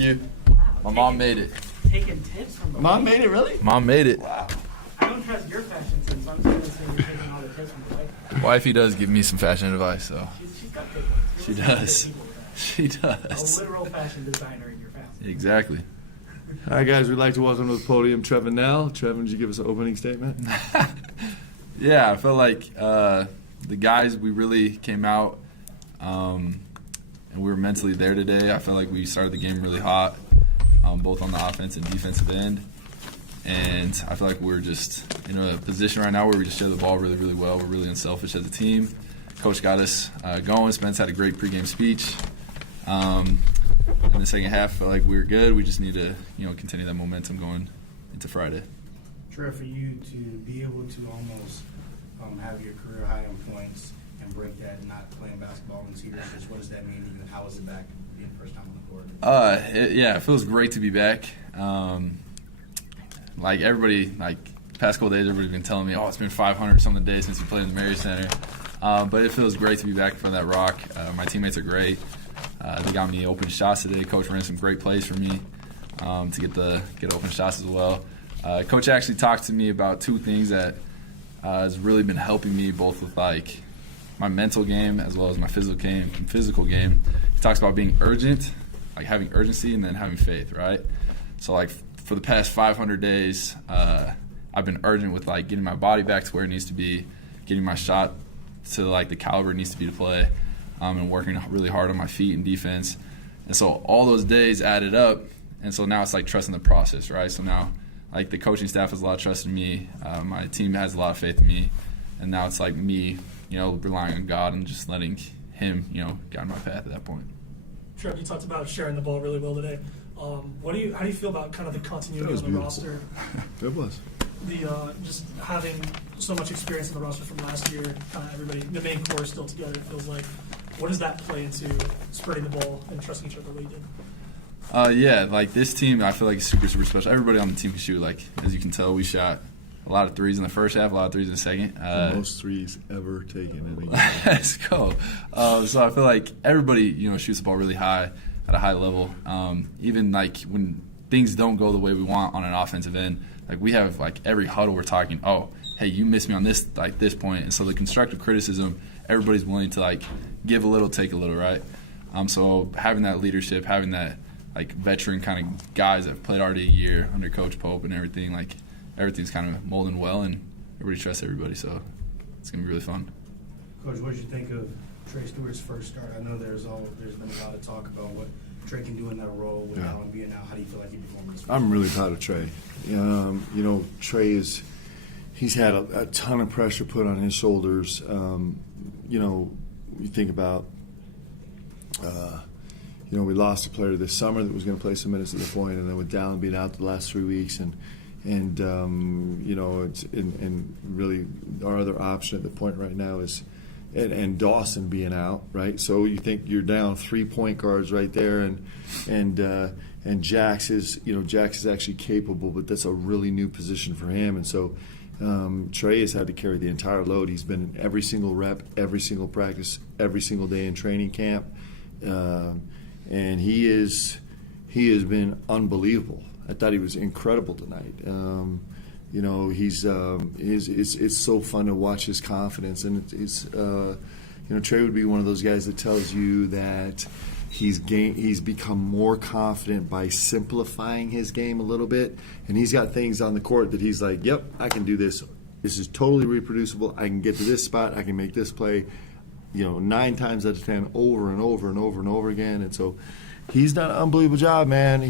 you. My mom made it. Taking tips from the Mom made it, really? Mom made it. Wow. I don't trust your fashion sense, so I'm just going to say you're taking all the tips from the wife. Wifey does give me some fashion advice, so. She's got good ones. She does. She does. A literal fashion designer in your family. Exactly. All right, guys, we'd like to welcome to the podium Trevon Nell. Trevon, would you give us an opening statement? Yeah, I felt like the guys, we really came out and we were mentally there today. I felt like we started the game really hot, both on the offense and defensive end. And I feel like we're just in a position right now where we just share the ball really, really well. We're really unselfish as a team. Coach got us going. Spence had a great pregame speech. In the second half, I felt like we were good. We just need to, continue that momentum going into Friday. Trev, for you to be able to almost have your career high in points and break that, not playing basketball in seriousness, what does that mean? And how is it back being first time on the court? It feels great to be back. Like everybody, past couple days, everybody's been telling me, it's been 500 something days since you played in the Mary Center. But it feels great to be back in front of that rock. My teammates are great. They got me open shots today. Coach ran some great plays for me to get open shots as well. Coach actually talked to me about two things that has really been helping me, both with my mental game as well as my physical game. He talks about being urgent, having urgency, and then having faith, right? So for the past 500 days, I've been urgent with getting my body back to where it needs to be, getting my shot to the caliber it needs to be to play, and working really hard on my feet and defense. And so all those days added up, and so now it's trusting the process, right? So now the coaching staff has a lot of trust in me, my team has a lot of faith in me, and now it's me, relying on God and just letting Him, guide my path at that point. Trev, you talked about sharing the ball really well today. How do you feel about kind of the continuity on the roster? It was. Just having so much experience in the roster from last year, kind of everybody, the main core is still together. It feels like. What does that play into spreading the ball and trusting each other the way you did? This team, I feel like is super, super special. Everybody on the team can shoot. As you can tell, we shot a lot of threes in the first half, a lot of threes in the second. The most threes ever taken in a game. Let's go. So I feel like everybody, shoots the ball really high at a high level. Even when things don't go the way we want on an offensive end, we have every huddle we're talking, hey, you missed me on this this point. And so the constructive criticism, everybody's willing to give a little, take a little, right? So having that leadership, having that veteran kind of guys that have played already a year under Coach Pope and everything, everything's kind of molding well, and everybody trusts everybody. So it's gonna be really fun. Coach, what did you think of Trey Stewart's first start? I know there's been a lot of talk about what Trey can do in that role with Allen being out. How do you feel like he performed this week? I'm really proud of Trey. Trey he's had a ton of pressure put on his shoulders. You think about, we lost a player this summer that was going to play some minutes at the point, and then with Dallin being out the last 3 weeks, and really our other option at the point right now is, and Dawson being out, right? So you think you're down 3 point guards right there, and Jax is actually capable, but that's a really new position for him, and so. Trey has had to carry the entire load. He's been in every single rep, every single practice, every single day in training camp, and he has been unbelievable. I thought he was incredible tonight. It's so fun to watch his confidence, and Trey would be one of those guys that tells you that he's become more confident by simplifying his game a little bit, and he's got things on the court that he's like, yep, I can do this. This is totally reproducible. I can get to this spot. I can make this play, 9 times out of 10 over and over and over and over again. And so he's done an unbelievable job, man.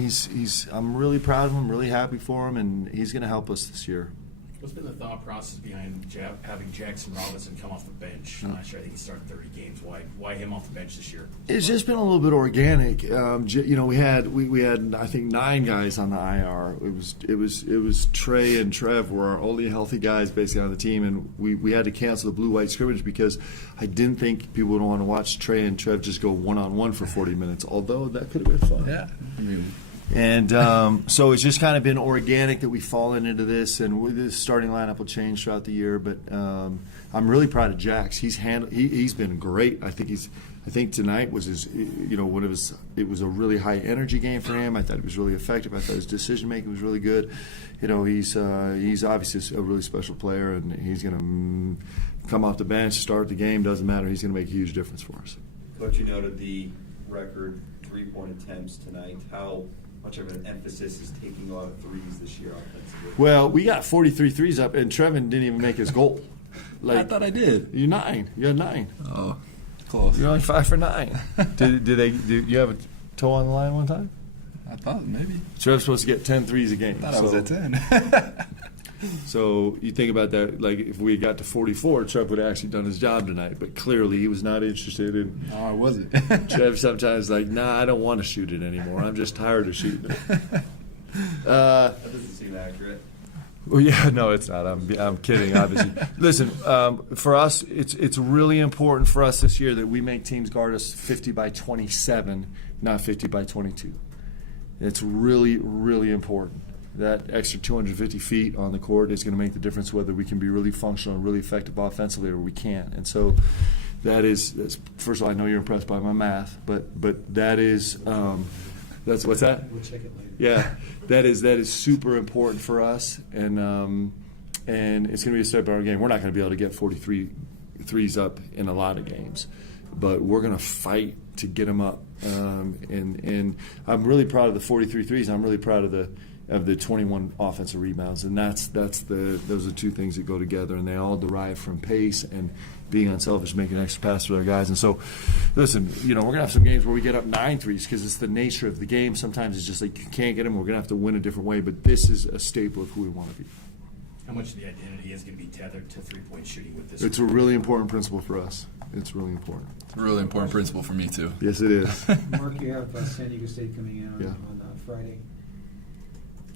I'm really proud of him, really happy for him, and he's going to help us this year. What's been the thought process behind having Jackson Robinson come off the bench last year? I think he started 30 games. Why him off the bench this year? It's just been a little bit organic. We had I think 9 guys on the IR. It was Trey and Trev were our only healthy guys basically on the team, and we had to cancel the blue-white scrimmage because I didn't think people would want to watch Trey and Trev just go one-on-one for 40 minutes. Although that could have been fun. Yeah, And so it's just kind of been organic that we've fallen into this, and the starting lineup will change throughout the year. But I'm really proud of Jax. He's been great. I think he's I think tonight was it was a really high energy game for him. I thought it was really effective. I thought his decision making was really good. He's obviously a really special player, and he's going to come off the bench, start the game. Doesn't matter. He's going to make a huge difference for us. Coach, you noted the record 3-point attempts tonight. How much of an emphasis is taking a lot of threes this year offensively? Well, we got 43 threes up, and Trevon didn't even make his goal. I thought I did. You're 9. You had 9. Oh, close. You're only 5 for 9. Did you have a toe on the line one time? I thought maybe. Trev's supposed to get 10 threes a game. I thought I was at 10. So you think about that, like if we got to 44, Trev would have actually done his job tonight. But clearly he was not interested in. No, I wasn't. Trev sometimes like, nah, I don't want to shoot it anymore. I'm just tired of shooting it. That doesn't seem accurate. Well, yeah, no, it's not. I'm kidding, obviously. Listen, for us, it's really important for us this year that we make teams guard us 50 by 27, not 50 by 22. It's really, really important. That extra 250 feet on the court is going to make the difference whether we can be really functional and really effective offensively or we can't. And so that's first of all, I know you're impressed by my math, but that is that's what's that? We'll check it later. Yeah, that is super important for us, and it's going to be a step in our game. We're not going to be able to get 43 threes up in a lot of games, but we're going to fight to get them up. And I'm really proud of the 43 threes. I'm really proud of the 21 offensive rebounds, and those are two things that go together, and they all derive from pace and being unselfish, making an extra pass for their guys. And so, listen, we're gonna have some games where we get up 9 threes because it's the nature of the game. Sometimes it's just like you can't get them. We're gonna have to win a different way, but this is a staple of who we want to be. How much of the identity is going to be tethered to three-point shooting with this? It's a really important principle for us. It's really important. It's a really important principle for me too. Yes, it is. Mark, you have San Diego State coming in Yeah. on Friday.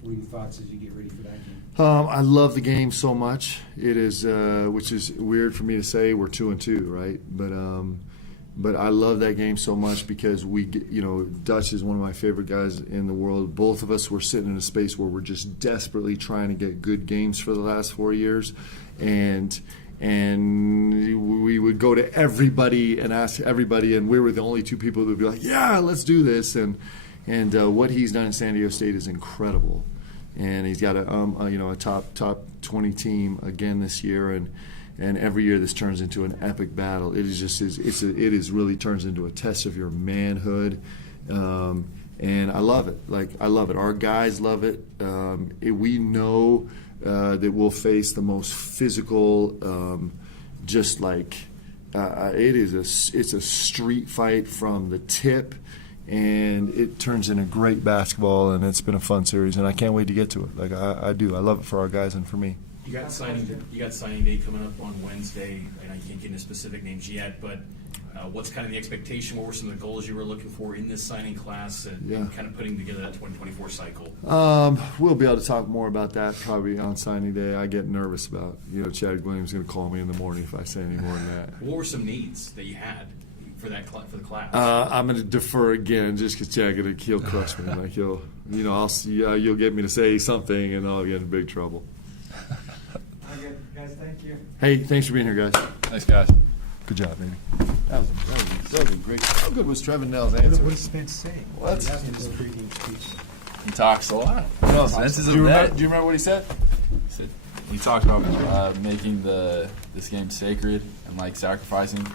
What are your thoughts as you get ready for that game? I love the game so much. It is, which is weird for me to say. We're 2-2, right? But I love that game so much because Dutch is one of my favorite guys in the world. Both of us were sitting in a space where we're just desperately trying to get good games for the last 4 years, and we would go to everybody and ask everybody, and we were the only two people that would be like, yeah, let's do this. And what he's done in San Diego State is incredible. And he's got a top 20 team again this year, and every year this turns into an epic battle. It is really turns into a test of your manhood, and I love it. I love it. Our guys love it. We know that we'll face the most physical, it's a street fight from the tip. And it turns into great basketball, and it's been a fun series, and I can't wait to get to it. I do. I love it for our guys and for me. You got signing day coming up on Wednesday. I know you can't get into specific names yet, but what's kind of the expectation? What were some of the goals you were looking for in this signing class and kind of putting together that 2024 cycle? We'll be able to talk more about that probably on signing day. I get nervous about, Chad Williams is going to call me in the morning if I say any more than that. What were some needs that you had for the class? I'm going to defer again just because Chad he'll crush me. You'll get me to say something and I'll get in big trouble. Okay, guys, thank you. Hey, thanks for being here, guys. Thanks, guys. Good job, baby. That was a great. How good was Trevon Nell's answer? What does Spence say? What? He asked him his pregame speech. He talks a lot. No, Spence is a Do you vet. remember what he said? He talked about making this game sacred and sacrificing